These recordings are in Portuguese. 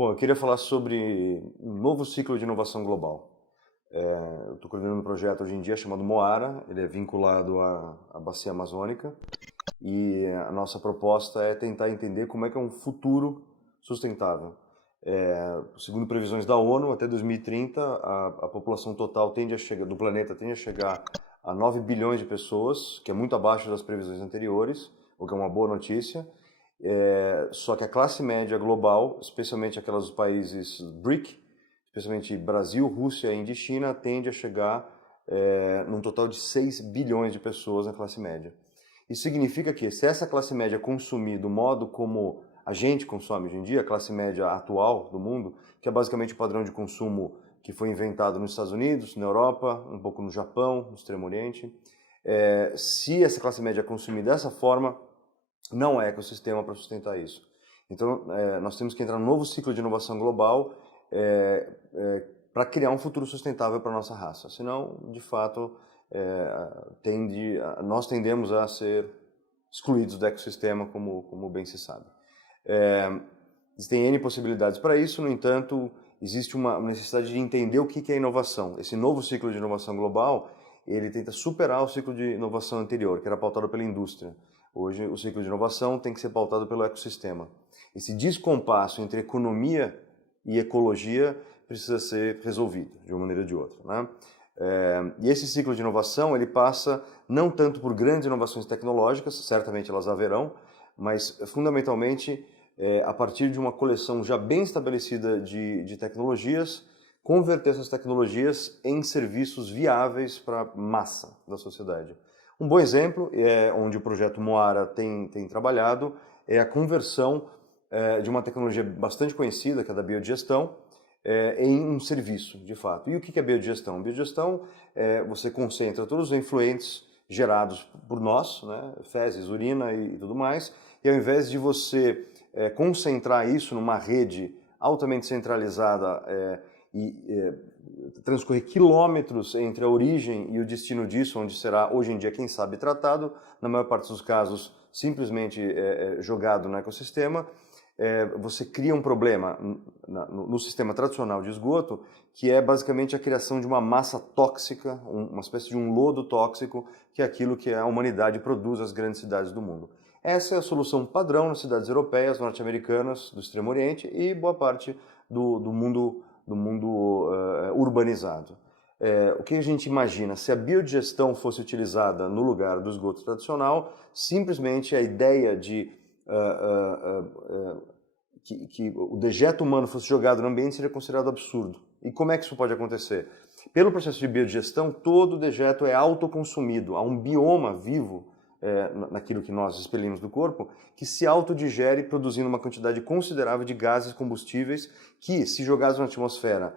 Bom, eu queria falar sobre um novo ciclo de inovação global. Eu estou coordenando um projeto hoje em dia chamado Moara, ele é vinculado à Bacia Amazônica e a nossa proposta é tentar entender como é que é um futuro sustentável. Segundo previsões da ONU, até 2030 a população total do planeta tende a chegar a 9 bilhões de pessoas, que é muito abaixo das previsões anteriores, o que é uma boa notícia. Só que a classe média global, especialmente aquelas dos países BRIC, especialmente Brasil, Rússia, Índia e China, tende a chegar num total de 6 bilhões de pessoas na classe média. Isso significa que, se essa classe média consumir do modo como a gente consome hoje em dia, a classe média atual do mundo, que é basicamente o padrão de consumo que foi inventado nos Estados Unidos, na Europa, um pouco no Japão, no Extremo Oriente, se essa classe média consumir dessa forma, não é ecossistema para sustentar isso. Então, nós temos que entrar num novo ciclo de inovação global para criar um futuro sustentável para a nossa raça. Senão, de fato, nós tendemos a ser excluídos do ecossistema, como bem se sabe. Existem N possibilidades para isso, no entanto, existe uma necessidade de entender o que é inovação. Esse novo ciclo de inovação global, ele tenta superar o ciclo de inovação anterior, que era pautado pela indústria. Hoje, o ciclo de inovação tem que ser pautado pelo ecossistema. Esse descompasso entre economia e ecologia precisa ser resolvido, de uma maneira ou de outra, né? E esse ciclo de inovação, ele passa não tanto por grandes inovações tecnológicas, certamente elas haverão, mas fundamentalmente a partir de uma coleção já bem estabelecida de tecnologias, converter essas tecnologias em serviços viáveis para a massa da sociedade. Um bom exemplo, onde o projeto Moara tem trabalhado, é a conversão de uma tecnologia bastante conhecida, que é da biodigestão, em um serviço, de fato. E o que é biodigestão? Biodigestão, você concentra todos os efluentes gerados por nós, né, fezes, urina e tudo mais, e ao invés de você concentrar isso numa rede altamente centralizada transcorrer quilômetros entre a origem e o destino disso, onde será, hoje em dia, quem sabe, tratado, na maior parte dos casos, simplesmente jogado no ecossistema, você cria um problema no sistema tradicional de esgoto, que é basicamente a criação de uma massa tóxica, uma espécie de um lodo tóxico, que é aquilo que a humanidade produz nas grandes cidades do mundo. Essa é a solução padrão nas cidades europeias, norte-americanas, do Extremo Oriente e boa parte do mundo urbanizado. O que a gente imagina? Se a biodigestão fosse utilizada no lugar do esgoto tradicional, simplesmente a ideia de que o dejeto humano fosse jogado no ambiente seria considerado absurdo. E como é que isso pode acontecer? Pelo processo de biodigestão, todo o dejeto é autoconsumido. Há um bioma vivo naquilo que nós expelimos do corpo, que se autodigere produzindo uma quantidade considerável de gases combustíveis que, se jogados na atmosfera,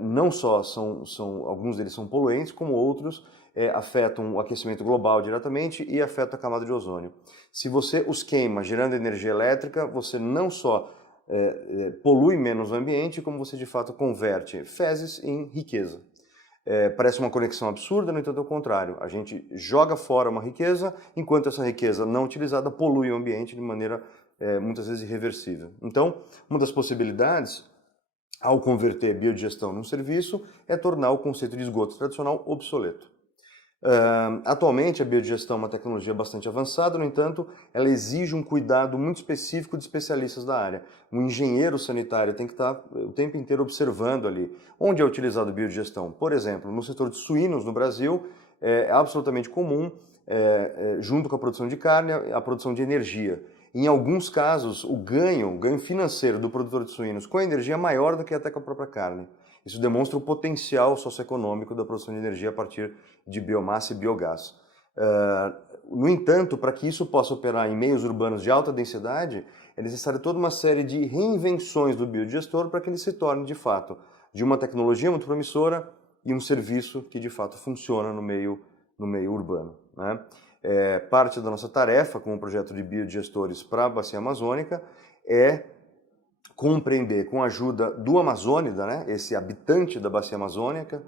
não só alguns deles são poluentes, como outros afetam o aquecimento global diretamente e afetam a camada de ozônio. Se você os queima gerando energia elétrica, você não só polui menos o ambiente, como você de fato converte fezes em riqueza. Parece uma conexão absurda, no entanto é o contrário. A gente joga fora uma riqueza, enquanto essa riqueza não utilizada polui o ambiente de maneira muitas vezes irreversível. Então, uma das possibilidades, ao converter biodigestão num serviço, é tornar o conceito de esgoto tradicional obsoleto. Atualmente, a biodigestão é uma tecnologia bastante avançada, no entanto, ela exige um cuidado muito específico de especialistas da área. Um engenheiro sanitário tem que estar o tempo inteiro observando ali onde é utilizado a biodigestão. Por exemplo, no setor de suínos no Brasil, é absolutamente comum, junto com a produção de carne, a produção de energia. Em alguns casos, o ganho financeiro do produtor de suínos com a energia é maior do que até com a própria carne. Isso demonstra o potencial socioeconômico da produção de energia a partir de biomassa e biogás. No entanto, para que isso possa operar em meios urbanos de alta densidade, é necessária toda uma série de reinvenções do biodigestor para que ele se torne, de fato, de uma tecnologia muito promissora e um serviço que, de fato, funciona no meio urbano, né? Parte da nossa tarefa com o projeto de biodigestores para a Bacia Amazônica é compreender, com a ajuda do amazônida, né, esse habitante da Bacia Amazônica,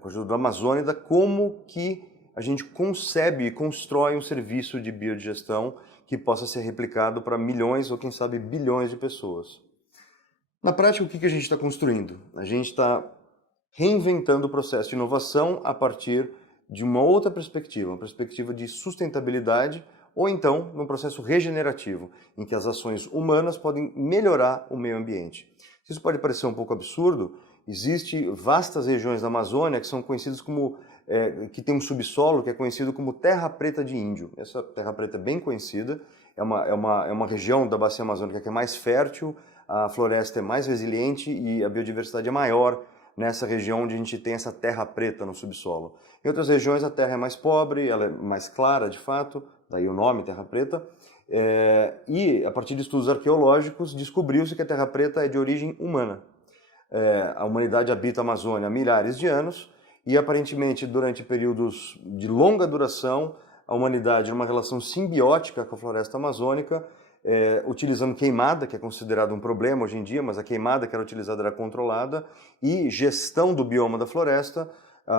com a ajuda do amazônida, como que a gente concebe e constrói um serviço de biodigestão que possa ser replicado para milhões ou, quem sabe, bilhões de pessoas. Na prática, o que a gente está construindo? A gente está reinventando o processo de inovação a partir de uma outra perspectiva, uma perspectiva de sustentabilidade ou então num processo regenerativo, em que as ações humanas podem melhorar o meio ambiente. Isso pode parecer um pouco absurdo, existem vastas regiões da Amazônia que são conhecidas como, que tem um subsolo que é conhecido como terra preta de índio. Essa terra preta é bem conhecida, é uma região da bacia amazônica que é mais fértil, a floresta é mais resiliente e a biodiversidade é maior nessa região onde a gente tem essa terra preta no subsolo. Em outras regiões a terra é mais pobre, ela é mais clara de fato, daí o nome terra preta, e a partir de estudos arqueológicos descobriu-se que a terra preta é de origem humana. A humanidade habita a Amazônia há milhares de anos e aparentemente durante períodos de longa duração a humanidade numa relação simbiótica com a floresta amazônica, utilizando queimada, que é considerado um problema hoje em dia, mas a queimada que era utilizada era controlada, e gestão do bioma da floresta.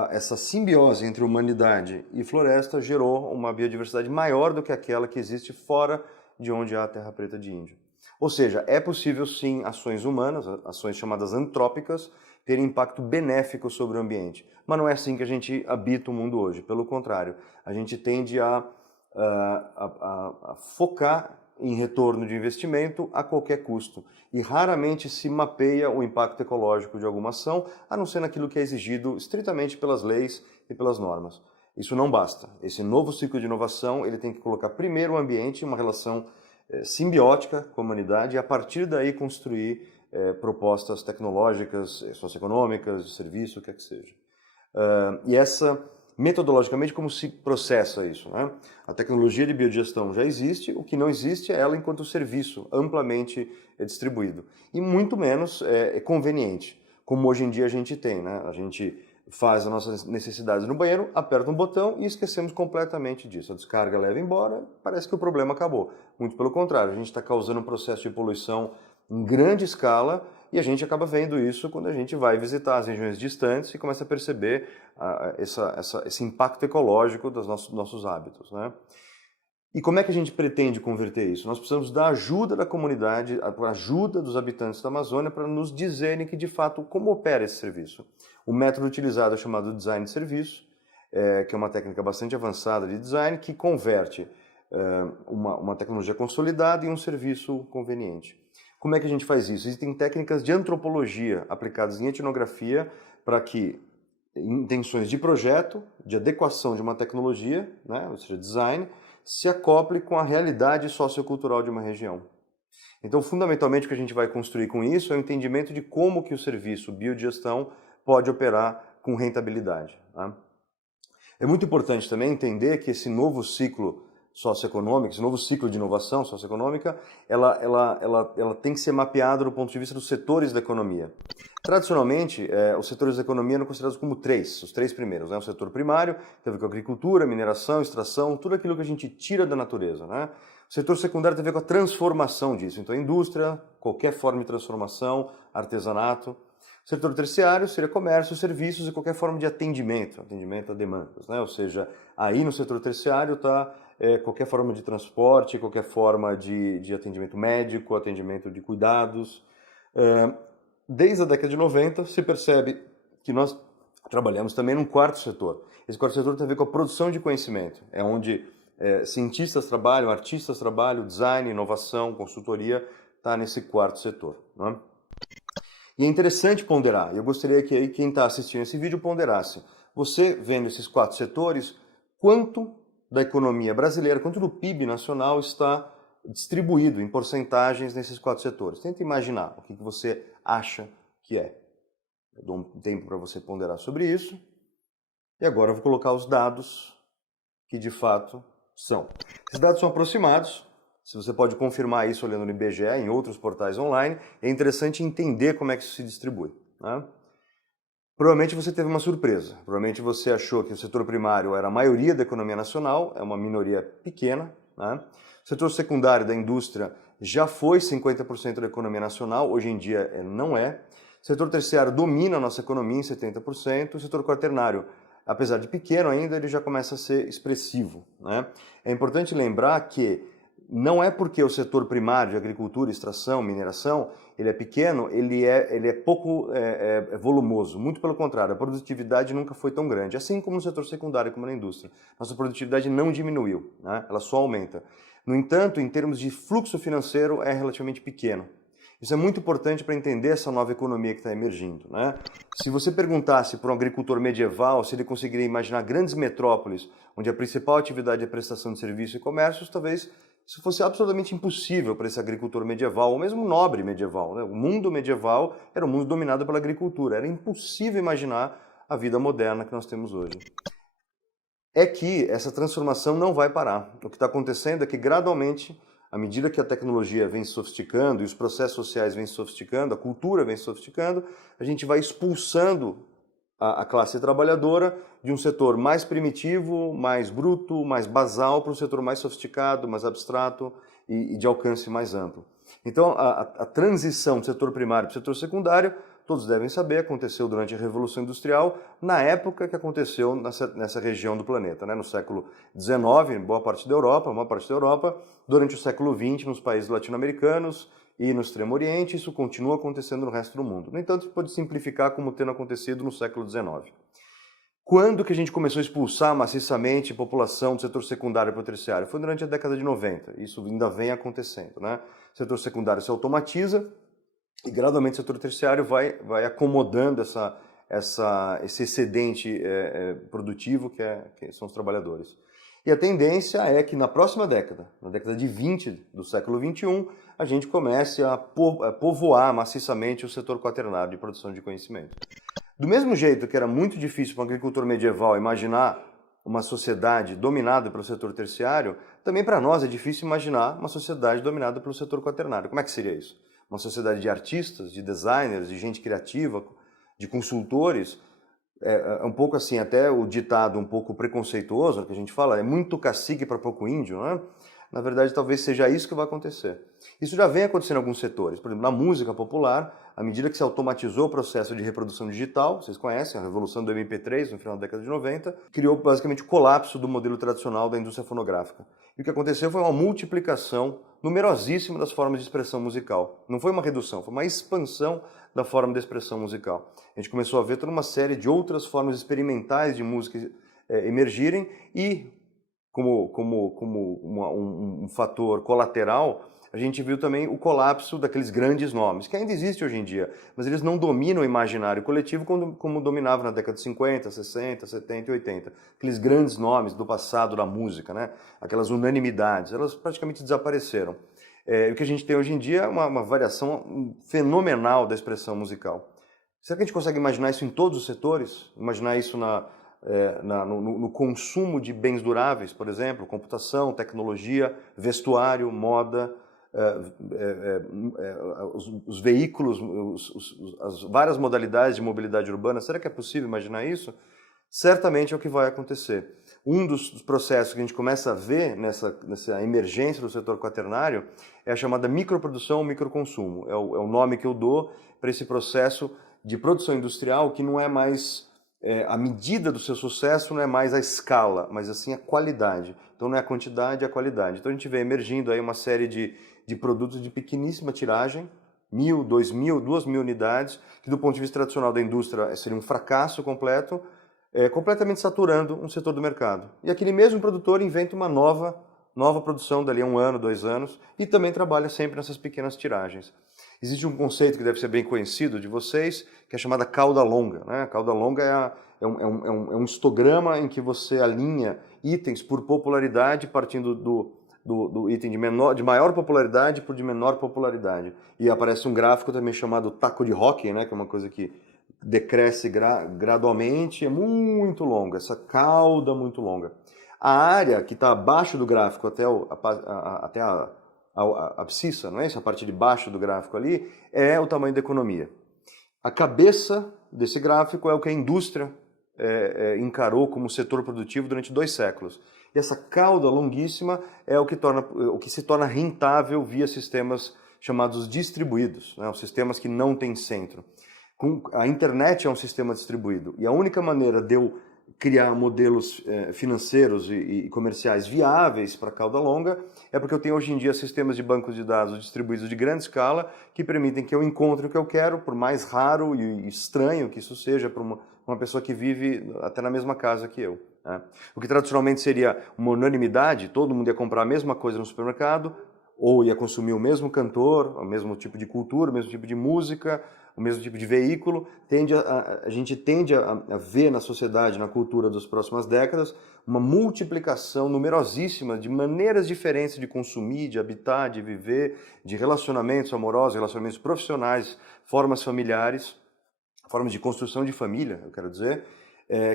Essa simbiose entre humanidade e floresta gerou uma biodiversidade maior do que aquela que existe fora de onde há a terra preta de índio. Ou seja, é possível sim ações humanas, ações chamadas antrópicas, terem impacto benéfico sobre o ambiente. Mas não é assim que a gente habita o mundo hoje, pelo contrário, a gente tende a focar em retorno de investimento a qualquer custo e raramente se mapeia o impacto ecológico de alguma ação, a não ser naquilo que é exigido estritamente pelas leis e pelas normas. Isso não basta. Esse novo ciclo de inovação ele tem que colocar primeiro o ambiente em uma relação simbiótica com a humanidade e a partir daí construir propostas tecnológicas, socioeconômicas, de serviço, o que é que seja. E essa, metodologicamente, como se processa isso, né? A tecnologia de biodigestão já existe, o que não existe é ela enquanto serviço amplamente distribuído. E muito menos é conveniente, como hoje em dia a gente tem, né? A gente faz as nossas necessidades no banheiro, aperta um botão e esquecemos completamente disso. A descarga leva embora, parece que o problema acabou. Muito pelo contrário, a gente está causando um processo de poluição em grande escala e a gente acaba vendo isso quando a gente vai visitar as regiões distantes e começa a perceber esse impacto ecológico dos nossos hábitos, né? E como é que a gente pretende converter isso? Nós precisamos da ajuda da comunidade, a ajuda dos habitantes da Amazônia para nos dizerem que, de fato, como opera esse serviço. O método utilizado é chamado design de serviço, que é uma técnica bastante avançada de design, que converte uma tecnologia consolidada em um serviço conveniente. Como é que a gente faz isso? Existem técnicas de antropologia aplicadas em etnografia para que intenções de projeto, de adequação de uma tecnologia, né, ou seja, design, se acople com a realidade sociocultural de uma região. Então, fundamentalmente, o que a gente vai construir com isso é o entendimento de como que o serviço biodigestão pode operar com rentabilidade. Tá? É muito importante também entender que esse novo ciclo socioeconômico, esse novo ciclo de inovação socioeconômica, ela tem que ser mapeada do ponto de vista dos setores da economia. Tradicionalmente, os setores da economia eram considerados como os três primeiros. Né? O setor primário, que tem a ver com a agricultura, mineração, extração, tudo aquilo que a gente tira da natureza. Né? O setor secundário tem a ver com a transformação disso. Então, a indústria, qualquer forma de transformação, artesanato. O setor terciário seria comércio, serviços e qualquer forma de atendimento a demandas. Né? Ou seja, aí no setor terciário está qualquer forma de transporte, qualquer forma de atendimento médico, atendimento de cuidados. Desde a década de 90 se percebe que nós trabalhamos também num quarto setor. Esse quarto setor tem a ver com a produção de conhecimento. É onde cientistas trabalham, artistas trabalham, design, inovação, consultoria, está nesse quarto setor. Né? E é interessante ponderar, eu gostaria que aí quem está assistindo esse vídeo ponderasse. Você vendo esses quatro setores, quanto da economia brasileira, quanto do PIB nacional está distribuído em porcentagens nesses quatro setores? Tenta imaginar o que você acha que é. Eu dou um tempo para você ponderar sobre isso. E agora eu vou colocar os dados que de fato são. Esses dados são aproximados. Se você pode confirmar isso olhando no IBGE, em outros portais online, é interessante entender como é que isso se distribui. Né? Provavelmente você teve uma surpresa. Provavelmente você achou que o setor primário era a maioria da economia nacional, é uma minoria pequena. Né? O setor secundário da indústria já foi 50% da economia nacional, hoje em dia não é. O setor terciário domina a nossa economia em 70%. O setor quaternário, apesar de pequeno ainda, ele já começa a ser expressivo. Né? É importante lembrar que não é porque o setor primário de agricultura, extração, mineração, ele é pequeno, ele é pouco volumoso. Muito pelo contrário, a produtividade nunca foi tão grande. Assim como no setor secundário, como na indústria. Nossa produtividade não diminuiu, né? Ela só aumenta. No entanto, em termos de fluxo financeiro, é relativamente pequeno. Isso é muito importante para entender essa nova economia que está emergindo, né? Se você perguntasse para um agricultor medieval se ele conseguiria imaginar grandes metrópoles onde a principal atividade é prestação de serviços e comércios, talvez isso fosse absolutamente impossível para esse agricultor medieval, ou mesmo nobre medieval, né? O mundo medieval era um mundo dominado pela agricultura. Era impossível imaginar a vida moderna que nós temos hoje. É que essa transformação não vai parar. O que está acontecendo é que, gradualmente, à medida que a tecnologia vem se sofisticando e os processos sociais vêm se sofisticando, a cultura vem se sofisticando, a gente vai expulsando a classe trabalhadora de um setor mais primitivo, mais bruto, mais basal, para um setor mais sofisticado, mais abstrato e de alcance mais amplo. Então, a transição do setor primário para o setor secundário, todos devem saber, aconteceu durante a Revolução Industrial, na época que aconteceu nessa região do planeta, né? No século XIX, em boa parte da Europa, durante o século XX, nos países latino-americanos e no Extremo Oriente, isso continua acontecendo no resto do mundo. No entanto, pode simplificar como tendo acontecido no século XIX. Quando que a gente começou a expulsar maciçamente a população do setor secundário para o terciário? Foi durante a década de 90, isso ainda vem acontecendo, né? O setor secundário se automatiza e gradualmente o setor terciário vai acomodando esse excedente produtivo que são os trabalhadores. E a tendência é que na próxima década, na década de 20 do século XXI, a gente comece a povoar maciçamente o setor quaternário de produção de conhecimento. Do mesmo jeito que era muito difícil para um agricultor medieval imaginar uma sociedade dominada pelo setor terciário, também para nós é difícil imaginar uma sociedade dominada pelo setor quaternário. Como é que seria isso? Uma sociedade de artistas, de designers, de gente criativa, de consultores. É um pouco assim, até o ditado um pouco preconceituoso que a gente fala, é muito cacique para pouco índio, né? Na verdade, talvez seja isso que vai acontecer. Isso já vem acontecendo em alguns setores. Por exemplo, na música popular, à medida que se automatizou o processo de reprodução digital, vocês conhecem a revolução do MP3 no final da década de 90, criou basicamente o colapso do modelo tradicional da indústria fonográfica. E o que aconteceu foi uma multiplicação numerosíssima das formas de expressão musical. Não foi uma redução, foi uma expansão da forma de expressão musical. A gente começou a ver toda uma série de outras formas experimentais de música emergirem e, como um fator colateral, a gente viu também o colapso daqueles grandes nomes, que ainda existe hoje em dia, mas eles não dominam o imaginário coletivo como dominavam na década de 50, 60, 70 e 80. Aqueles grandes nomes do passado da música, né? Aquelas unanimidades, elas praticamente desapareceram. O que a gente tem hoje em dia é uma variação fenomenal da expressão musical. Será que a gente consegue imaginar isso em todos os setores? Imaginar isso no consumo de bens duráveis, por exemplo, computação, tecnologia, vestuário, moda, os veículos, as várias modalidades de mobilidade urbana. Será que é possível imaginar isso? Certamente é o que vai acontecer. Um dos processos que a gente começa a ver nessa emergência do setor quaternário é a chamada microprodução ou microconsumo. É o nome que eu dou para esse processo de produção industrial que não é mais... a medida do seu sucesso não é mais a escala, mas assim a qualidade. Então não é a quantidade, é a qualidade. Então a gente vê emergindo aí uma série de produtos de pequeníssima tiragem, 1.000, 2.000, 2.000 unidades, que do ponto de vista tradicional da indústria seria um fracasso completo, completamente saturando um setor do mercado. E aquele mesmo produtor inventa uma nova produção dali a 1 ano, 2 anos, e também trabalha sempre nessas pequenas tiragens. Existe um conceito que deve ser bem conhecido de vocês, que é chamada cauda longa, né? A cauda longa é um histograma em que você alinha itens por popularidade, partindo do item de maior popularidade por de menor popularidade. E aparece um gráfico também chamado taco de hóquei, né? Que é uma coisa que decresce gradualmente, é muito longa, essa cauda muito longa. A área que está abaixo do gráfico até a abscissa, não é isso? A parte de baixo do gráfico ali é o tamanho da economia. A cabeça desse gráfico é o que a indústria encarou como setor produtivo durante 2 séculos. E essa cauda longuíssima é o que se torna rentável via sistemas chamados distribuídos, né? Os sistemas que não têm centro. A internet é um sistema distribuído e a única maneira de eu criar modelos financeiros e comerciais viáveis para a cauda longa, é porque eu tenho hoje em dia sistemas de bancos de dados distribuídos de grande escala que permitem que eu encontre o que eu quero, por mais raro e estranho que isso seja para uma pessoa que vive até na mesma casa que eu. Né? O que tradicionalmente seria uma unanimidade, todo mundo ia comprar a mesma coisa no supermercado, ou ia consumir o mesmo cantor, o mesmo tipo de cultura, o mesmo tipo de música, o mesmo tipo de veículo, a gente tende a ver na sociedade, na cultura das próximas décadas, uma multiplicação numerosíssima de maneiras diferentes de consumir, de habitar, de viver, de relacionamentos amorosos, relacionamentos profissionais, formas familiares, formas de construção de família, eu quero dizer,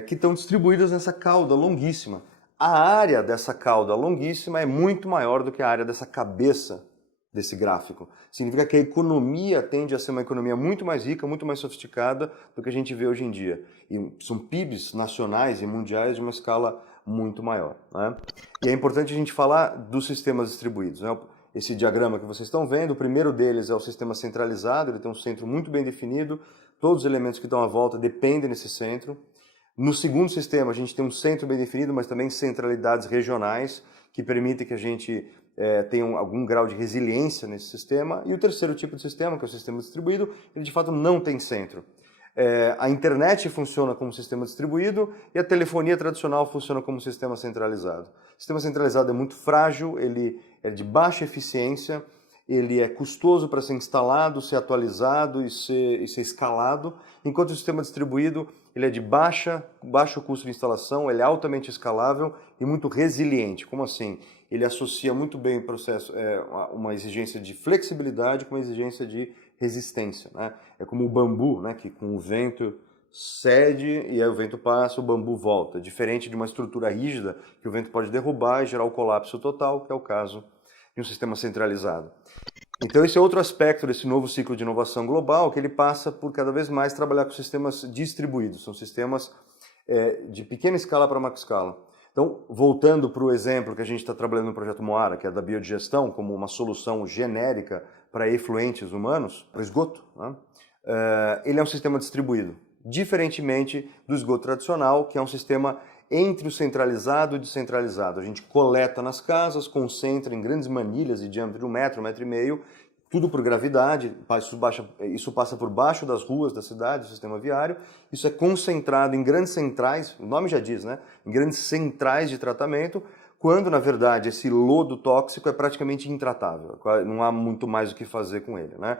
que estão distribuídas nessa cauda longuíssima. A área dessa cauda longuíssima é muito maior do que a área dessa cabeça desse gráfico. Significa que a economia tende a ser uma economia muito mais rica, muito mais sofisticada do que a gente vê hoje em dia. E são PIBs nacionais e mundiais de uma escala muito maior. Né? E é importante a gente falar dos sistemas distribuídos. Né? Esse diagrama que vocês estão vendo, o primeiro deles é o sistema centralizado, ele tem um centro muito bem definido, todos os elementos que estão à volta dependem desse centro. No segundo sistema, a gente tem um centro bem definido, mas também centralidades regionais, que permitem que a gente tenha algum grau de resiliência nesse sistema. E o terceiro tipo de sistema, que é o sistema distribuído, ele de fato não tem centro. A internet funciona como sistema distribuído e a telefonia tradicional funciona como sistema centralizado. O sistema centralizado é muito frágil, ele é de baixa eficiência, ele é custoso para ser instalado, ser atualizado e ser escalado, enquanto o sistema distribuído ele é de baixo custo de instalação, ele é altamente escalável e muito resiliente. Como assim? Ele associa muito bem o processo, uma exigência de flexibilidade com uma exigência de resistência. Né? É como o bambu, né? Que com o vento cede e aí o vento passa, o bambu volta. Diferente de uma estrutura rígida que o vento pode derrubar e gerar o colapso total, que é o caso de um sistema centralizado. Então esse é outro aspecto desse novo ciclo de inovação global, que ele passa por cada vez mais trabalhar com sistemas distribuídos, são sistemas de pequena escala para macro escala. Então, voltando para o exemplo que a gente está trabalhando no projeto Moara, que é da biodigestão, como uma solução genérica para efluentes humanos, para o esgoto, né? Ele é um sistema distribuído, diferentemente do esgoto tradicional, que é um sistema entre o centralizado e o descentralizado. A gente coleta nas casas, concentra em grandes manilhas de diâmetro de 1 metro, 1,5 metro, tudo por gravidade, isso passa por baixo das ruas da cidade, do sistema viário, isso é concentrado em grandes centrais, o nome já diz, né? Em grandes centrais de tratamento, quando, na verdade, esse lodo tóxico é praticamente intratável, não há muito mais o que fazer com ele. Né?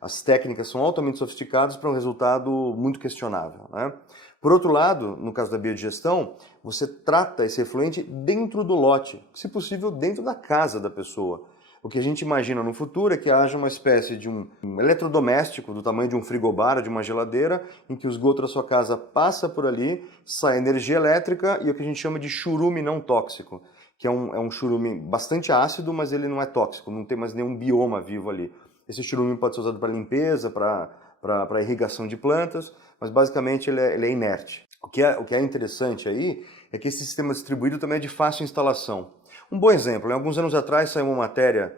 As técnicas são altamente sofisticadas para um resultado muito questionável. Né? Por outro lado, no caso da biodigestão, você trata esse efluente dentro do lote, se possível dentro da casa da pessoa. O que a gente imagina no futuro é que haja uma espécie de um eletrodoméstico do tamanho de um frigobar, de uma geladeira, em que o esgoto da sua casa passa por ali, sai energia elétrica e o que a gente chama de churume não tóxico, que é um churume bastante ácido, mas ele não é tóxico, não tem mais nenhum bioma vivo ali. Esse churume pode ser usado para limpeza, para irrigação de plantas, mas basicamente ele é inerte. O que é interessante aí é que esse sistema distribuído também é de fácil instalação. Um bom exemplo, alguns anos atrás saiu uma matéria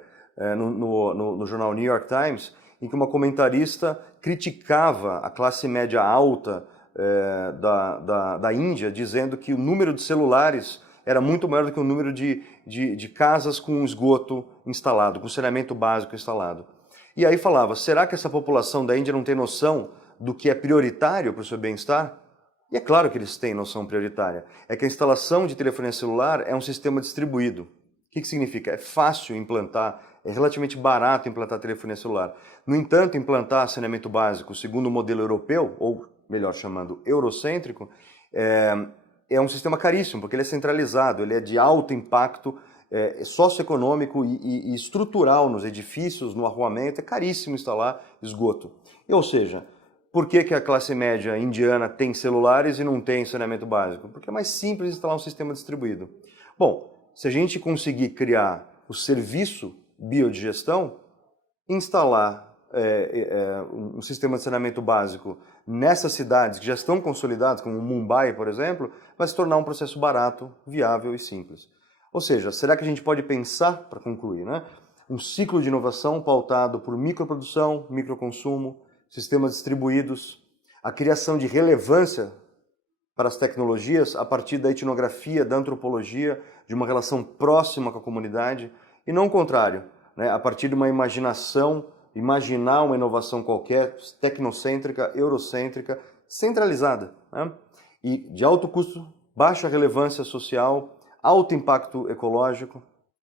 no jornal New York Times em que uma comentarista criticava a classe média alta da Índia, dizendo que o número de celulares era muito maior do que o número de casas com esgoto instalado, com saneamento básico instalado. E aí falava, será que essa população da Índia não tem noção do que é prioritário para o seu bem-estar? E é claro que eles têm noção prioritária. É que a instalação de telefonia celular é um sistema distribuído. O que significa? É fácil implantar, é relativamente barato implantar telefonia celular. No entanto, implantar saneamento básico segundo o modelo europeu, ou melhor chamando, eurocêntrico, é um sistema caríssimo, porque ele é centralizado, ele é de alto impacto socioeconômico e estrutural nos edifícios, no arruamento, é caríssimo instalar esgoto. Ou seja, por que a classe média indiana tem celulares e não tem saneamento básico? Porque é mais simples instalar um sistema distribuído. Bom, se a gente conseguir criar o serviço biodigestão, instalar um sistema de saneamento básico nessas cidades que já estão consolidadas, como Mumbai, por exemplo, vai se tornar um processo barato, viável e simples. Ou seja, será que a gente pode pensar, para concluir, né, um ciclo de inovação pautado por microprodução, microconsumo, sistemas distribuídos, a criação de relevância para as tecnologias a partir da etnografia, da antropologia, de uma relação próxima com a comunidade, e não o contrário, né? A partir de uma imaginação, imaginar uma inovação qualquer, tecnocêntrica, eurocêntrica, centralizada, né? E de alto custo, baixa relevância social, alto impacto ecológico.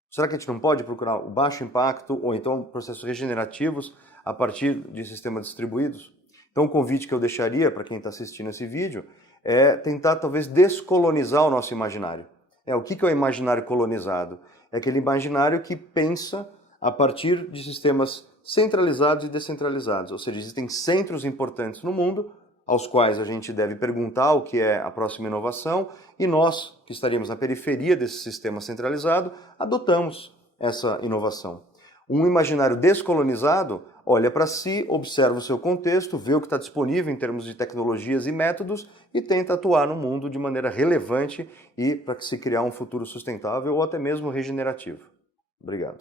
Será que a gente não pode procurar o baixo impacto ou então processos regenerativos a partir de sistemas distribuídos? Então o convite que eu deixaria para quem está assistindo esse vídeo é tentar talvez descolonizar o nosso imaginário. O que é o imaginário colonizado? É aquele imaginário que pensa a partir de sistemas centralizados e descentralizados, ou seja, existem centros importantes no mundo aos quais a gente deve perguntar o que é a próxima inovação, e nós, que estaríamos na periferia desse sistema centralizado, adotamos essa inovação. Um imaginário descolonizado olha para si, observa o seu contexto, vê o que está disponível em termos de tecnologias e métodos e tenta atuar no mundo de maneira relevante e para se criar um futuro sustentável ou até mesmo regenerativo. Obrigado.